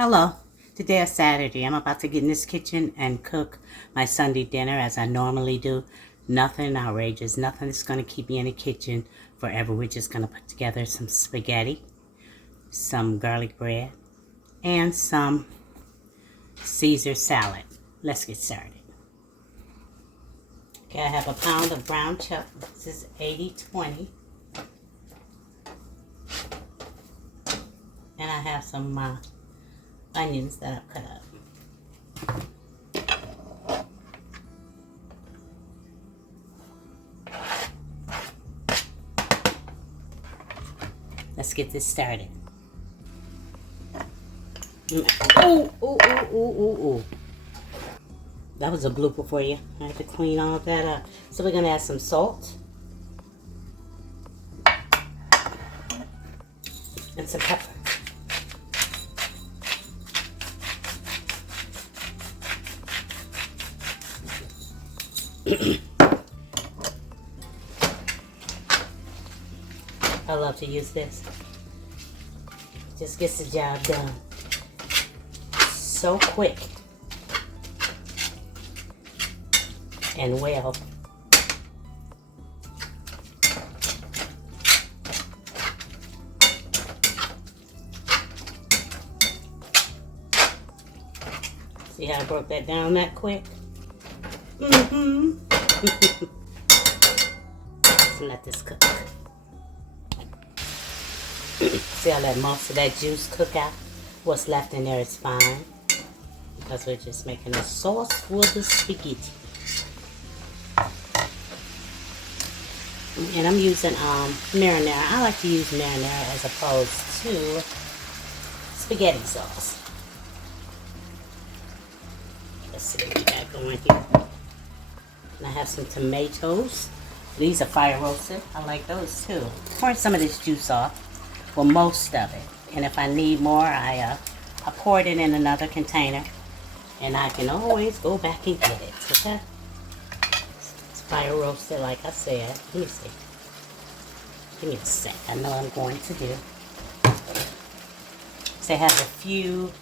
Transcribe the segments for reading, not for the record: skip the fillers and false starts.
Hello. Today is Saturday. I'm about to get in this kitchen and cook my Sunday dinner as I normally do. Nothing outrageous. Nothing that's going to keep me in the kitchen forever. We're just going to put together some spaghetti, some garlic bread, and some Caesar salad. Let's get started. Okay, I have a pound of brown chuck. This is 80/20. And I have some onions that I've cut up. Let's get this started. Ooh. That was a blooper for you. I have to clean all of that up. So we're going to add some salt. And some pepper. I love to use this. Just gets the job done so quick and well. See how I broke that down that quick? Let's let this cook. See, I let most of that juice cook out. What's left in there is fine, because we're just making a sauce for the spaghetti. And I'm using marinara. I like to use marinara as opposed to spaghetti sauce. Let's see what we got going here. And I have some tomatoes. These are fire roasted. I like those too. Pour some of this juice off. Well, most of it. And if I need more, I pour it in another container. And I can always go back and get it. Okay? It's fire roasted, like I said. Let me see. Give me a sec. I know I'm going to do. So it has a few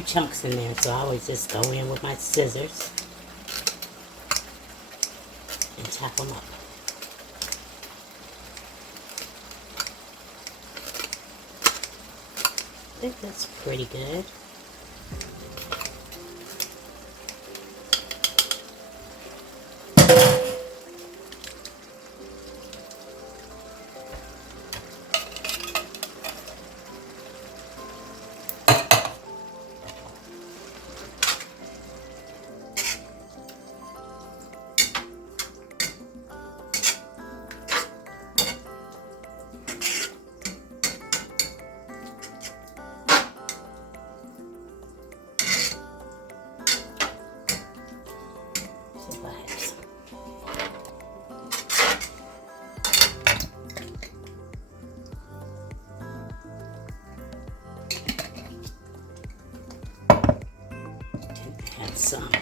chunks in there. So I always just go in with my scissors and chop them up. I think that's pretty good.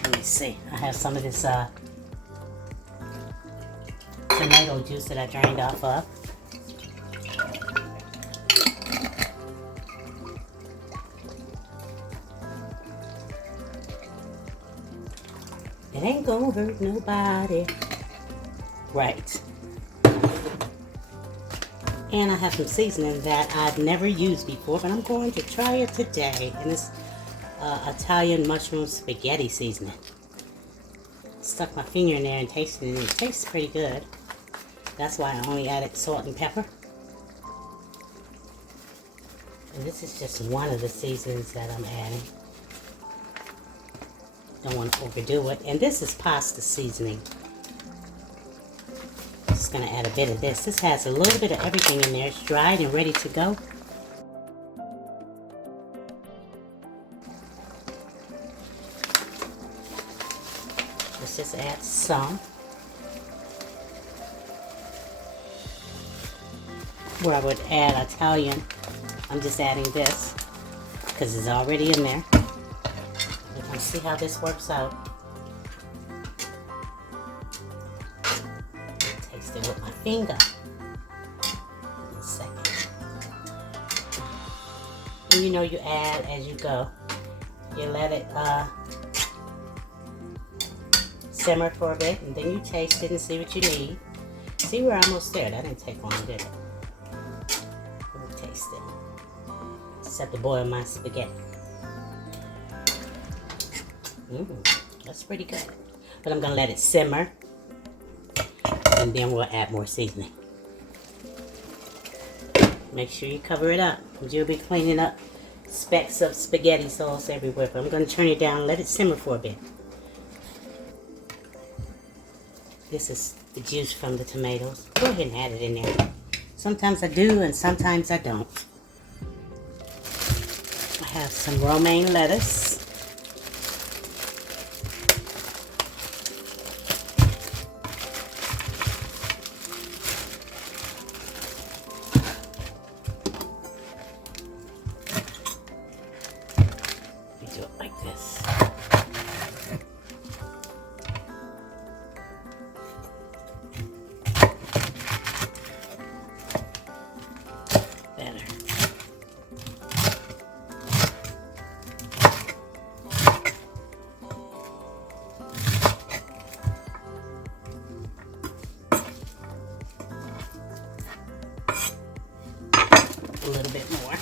Let me see. I have some of this tomato juice that I drained off of. It ain't gonna hurt nobody. Right. And I have some seasoning that I've never used before, but I'm going to try it today. And it's Italian mushroom spaghetti seasoning. Stuck my finger in there and tasted it, and it tastes pretty good. That's why I only added salt and pepper. And this is just one of the seasonings that I'm adding. Don't want to overdo it. And this is pasta seasoning. Just going to add a bit of this. This has a little bit of everything in there. It's dried and ready to go. Let's just add some. Where I would add Italian, I'm just adding this because it's already in there. We're going to see how this works out. Taste it with my finger. In a second. And you know you add as you go. You let it simmer for a bit, and then you taste it and see what you need. See, we're almost there. That didn't take long, did it? Let me taste it. Set to boil my spaghetti. That's pretty good. But I'm gonna let it simmer, and then we'll add more seasoning. Make sure you cover it up, because you'll be cleaning up specks of spaghetti sauce everywhere. But I'm gonna turn it down and let it simmer for a bit. This is the juice from the tomatoes. Go ahead and add it in there. Sometimes I do and sometimes I don't. I have some romaine lettuce. We do it like this. A little bit more.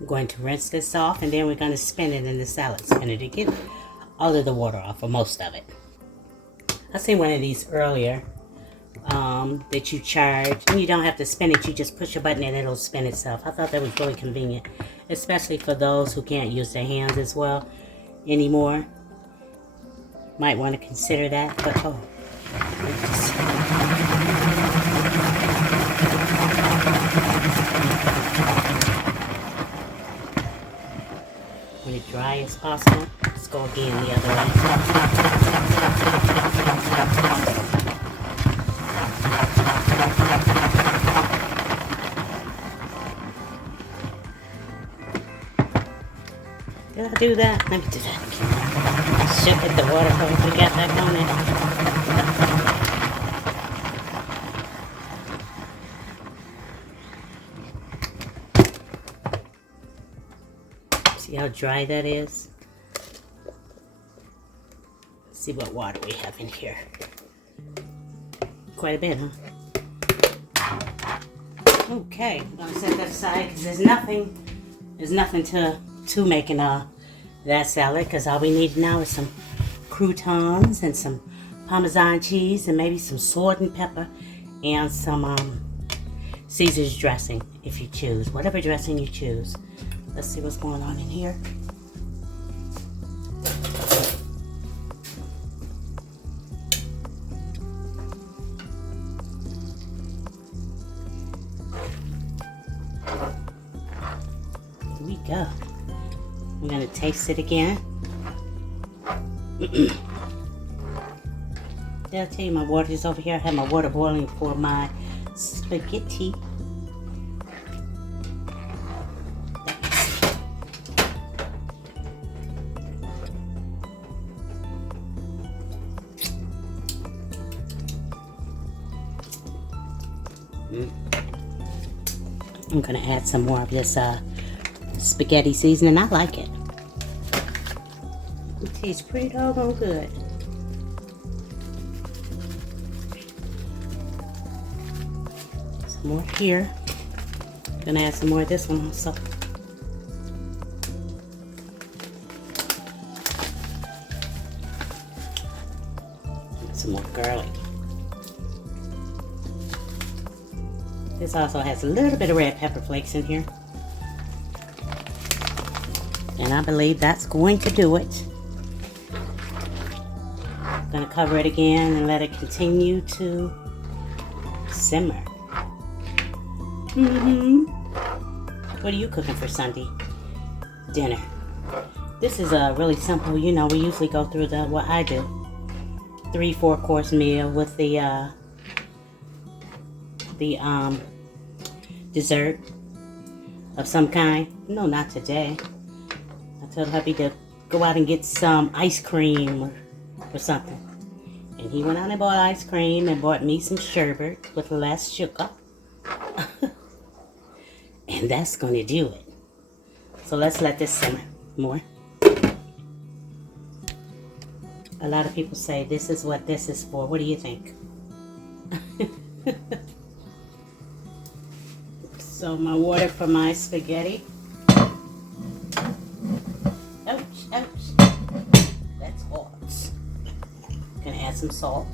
I'm going to rinse this off, and then we're going to spin it in the salad spinner to get all of the water off, or most of it. I seen one of these earlier that you charge, and you don't have to spin it. You just push a button and it'll spin itself. I thought that was really convenient, especially for those who can't use their hands as well anymore. Might want to consider that, but oh. When it's dry as possible, let's go again the other way. Did I do that? Let me do that again. Shook at the water before we got back on it. See how dry that is? Let's see what water we have in here. Quite a bit, huh? Okay, I'm gonna set that aside because there's nothing to making that salad, because all we need now is some croutons and some Parmesan cheese and maybe some salt and pepper and some Caesar's dressing if you choose, whatever dressing you choose. Let's see what's going on in here. Here we go. I'm gonna taste it again. Did I tell you my water is over here? I have my water boiling for my spaghetti. I'm gonna add some more of this spaghetti seasoning. I like it. It tastes pretty doggone good. Some more here. Gonna add some more of this one also. Some more garlic. This also has a little bit of red pepper flakes in here. And I believe that's going to do it. I'm going to cover it again and let it continue to simmer. What are you cooking for Sunday dinner? This is a really simple, you know, we usually go through what I do. 3-4 course meal with the dessert of some kind. No, not today. I told hubby to go out and get some ice cream or something. And he went out and bought ice cream and bought me some sherbet with less sugar. And that's going to do it. So let's let this simmer more. A lot of people say this is what this is for. What do you think? So my water for my spaghetti. Ouch, ouch. That's hot. Gonna add some salt.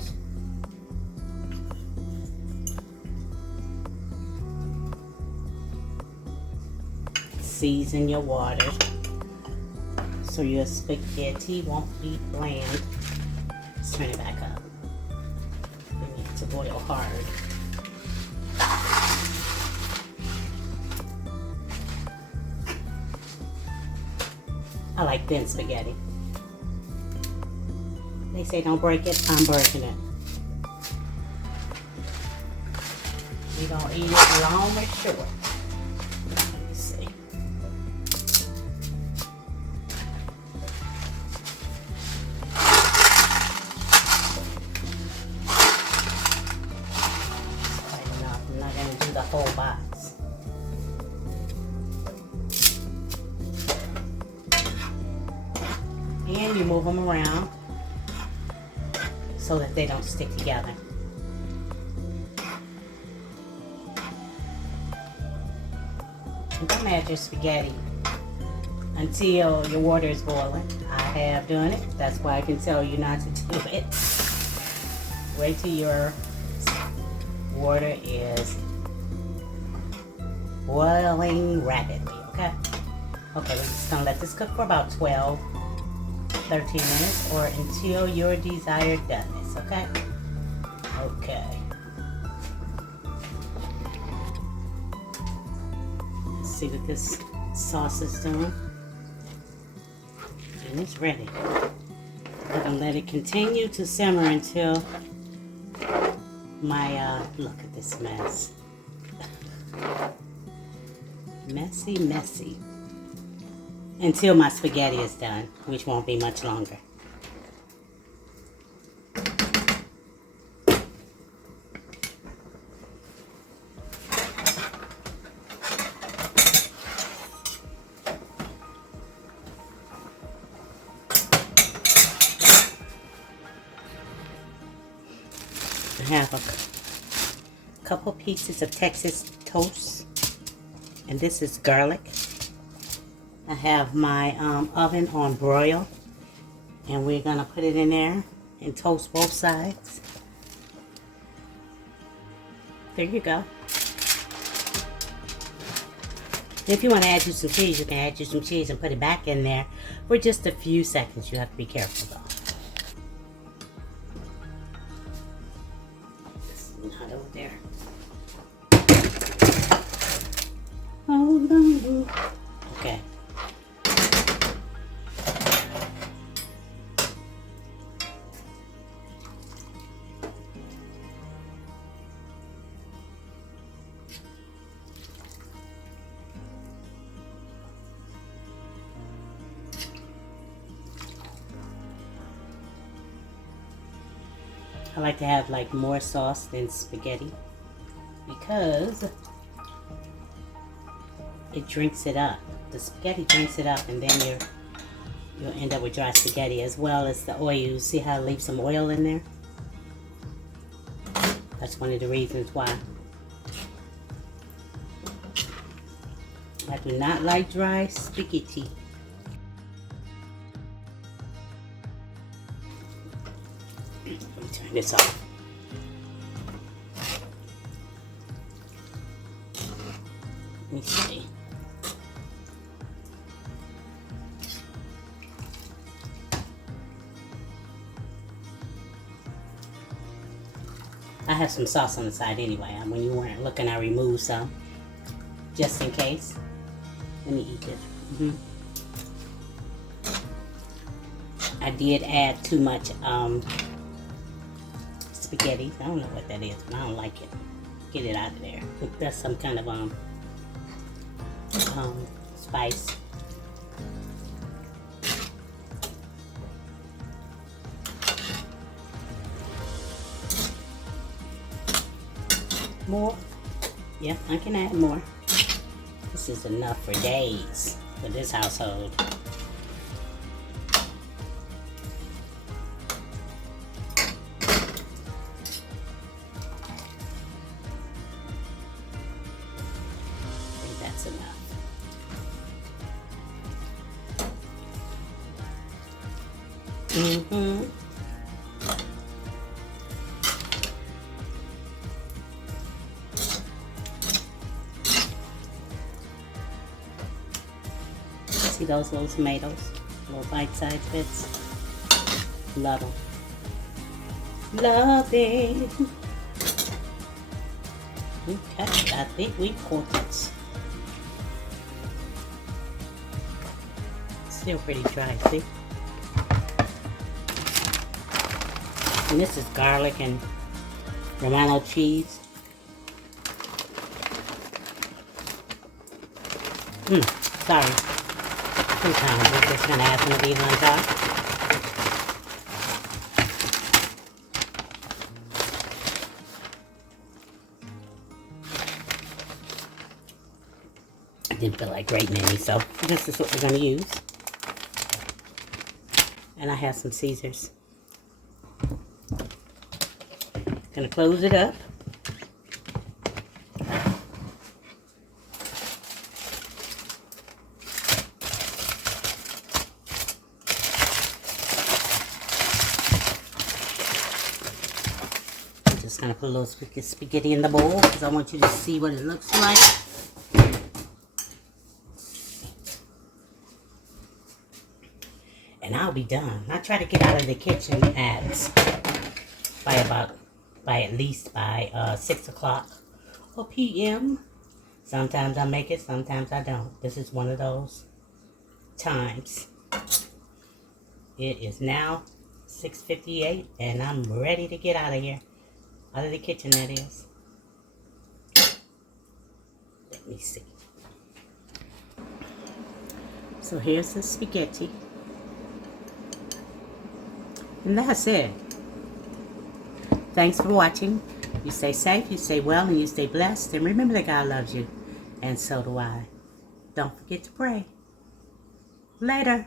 Season your water so your spaghetti won't be bland. Let's turn it back up. We need to boil hard. I like thin spaghetti. They say don't break it, I'm breaking it. We don't eat it long or short. Let me see. Quite enough. I'm not going to do the whole box. And you move them around so that they don't stick together. And don't add your spaghetti until your water is boiling. I have done it. That's why I can tell you not to do it. Wait till your water is boiling rapidly, okay? Okay, we're just gonna let this cook for about 12, 13 minutes or until your desired doneness, okay? Okay. Let's see what this sauce is doing. And it's ready. I'm gonna let it continue to simmer until my, look at this mess. Messy, messy. Until my spaghetti is done, which won't be much longer. I have a couple pieces of Texas toast, and this is garlic. I have my oven on broil, and we're gonna put it in there and toast both sides. There you go. If you want to add you some cheese, you can add you some cheese and put it back in there for just a few seconds. You have to be careful though. This is not over there. Okay. I like to have like more sauce than spaghetti because it drinks it up. The spaghetti drinks it up, and then you'll end up with dry spaghetti as well as the oil. You see how I leave some oil in there? That's one of the reasons why. I do not like dry spaghetti. Let me turn this off. Let me see. I have some sauce on the side anyway. When you weren't looking, I removed some just in case. Let me eat this. I did add too much spaghetti. I don't know what that is, but I don't like it. Get it out of there. That's some kind of spice. More? Yep, I can add more. This is enough for days for this household. I think that's enough. See those little tomatoes? Little bite-sized bits? Love them. Love it. Okay, I think we cooked it. Still pretty dry, see? And this is garlic and Romano cheese. Sorry. 2 pounds. We're just gonna add some of these on top. I didn't feel like grating any, so this is what we're gonna use. And I have some Caesars. Gonna close it up. I'm just gonna put a little spaghetti in the bowl because I want you to see what it looks like. And I'll be done. I try to get out of the kitchen at least by 6 o'clock or p.m. Sometimes I make it, sometimes I don't. This is one of those times. It is now 6:58 and I'm ready to get out of here. Out of the kitchen, that is. Let me see. So here's the spaghetti. And that's it. Thanks for watching. You stay safe, you stay well, and you stay blessed. And remember that God loves you. And so do I. Don't forget to pray. Later.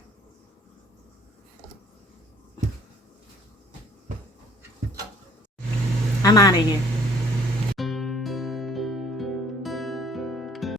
I'm out of here.